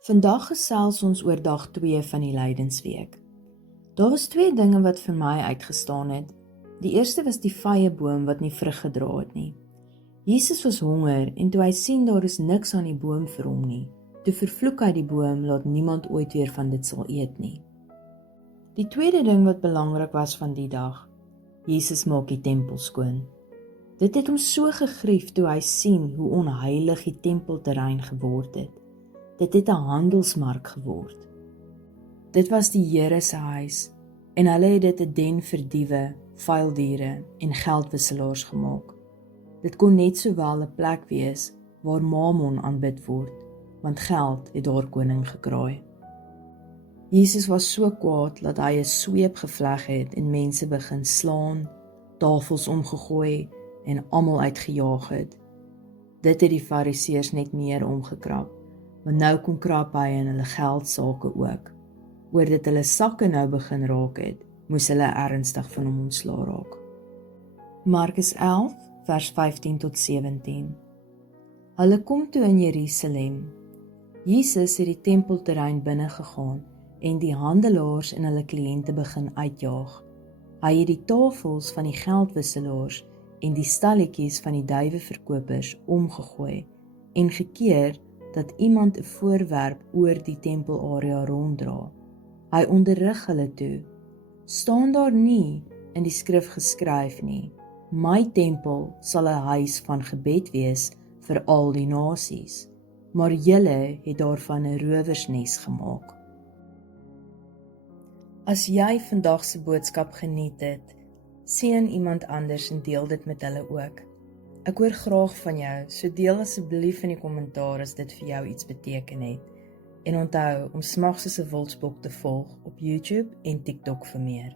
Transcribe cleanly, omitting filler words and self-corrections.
Vandag gesels ons oor dag 2 van die Lydensweek. Daar was 2 dinge wat vir my uitgestaan het. Die eerste was die vyeboom wat nie vrug gedra het nie. Jesus was honger en toe hy sien daar is niks aan die boom vir hom nie, toe vervloek hy die boom, laat niemand ooit weer van dit sal eet nie. Die tweede ding wat belangrik was van die dag, Jesus maak die tempel skoon. Dit het hom so gegrief toe hy sien hoe onheilig die tempelterrein geword het. Dit het 'n handelsmark geword. Dit was die Here se huis en hulle het dit 'n den vir diewe, vuildiere en geldwisselaars gemaak. Dit kon net sowel 'n plek wees waar Mammon aanbid word, want geld het daar koning gekraai. Jesus was so kwaad dat hy 'n sweep gevleg het en mense begin slaan, tafels omgegooi en almal uitgejaag het. Dit het die Fariseërs net meer omgekrap, want nou kom krap hy in hulle geldsake ook. Oor dit hulle sakke nou begin raak het, moes hulle ernstig van hom ontslaa raak. Markus 11 vers 15 tot 17. Hulle kom toe in Jerusalem. Jesus het die tempelterrein binne gegaan en die handelaars en hulle kliënte begin uitjaag. Hy het die tafels van die geldwisselaars en die stalletjies van die duiweverkopers omgegooi en gekeer dat iemand 'n voorwerp oor die tempelarea ronddra. Hy onderrig hulle toe: "Staan daar nie in die skrif geskryf nie, my tempel sal 'n huis van gebed wees vir al die nasies, maar julle het daarvan 'n rowersnes gemaak." As jy vandag se boodskap geniet het, seën iemand anders en deel dit met hulle ook. Ek hoor graag van jou, so deel asseblief in die kommentaar as dit vir jou iets beteken het. En onthou om Smags soos 'n Wildsbok te volg op YouTube en TikTok vir meer.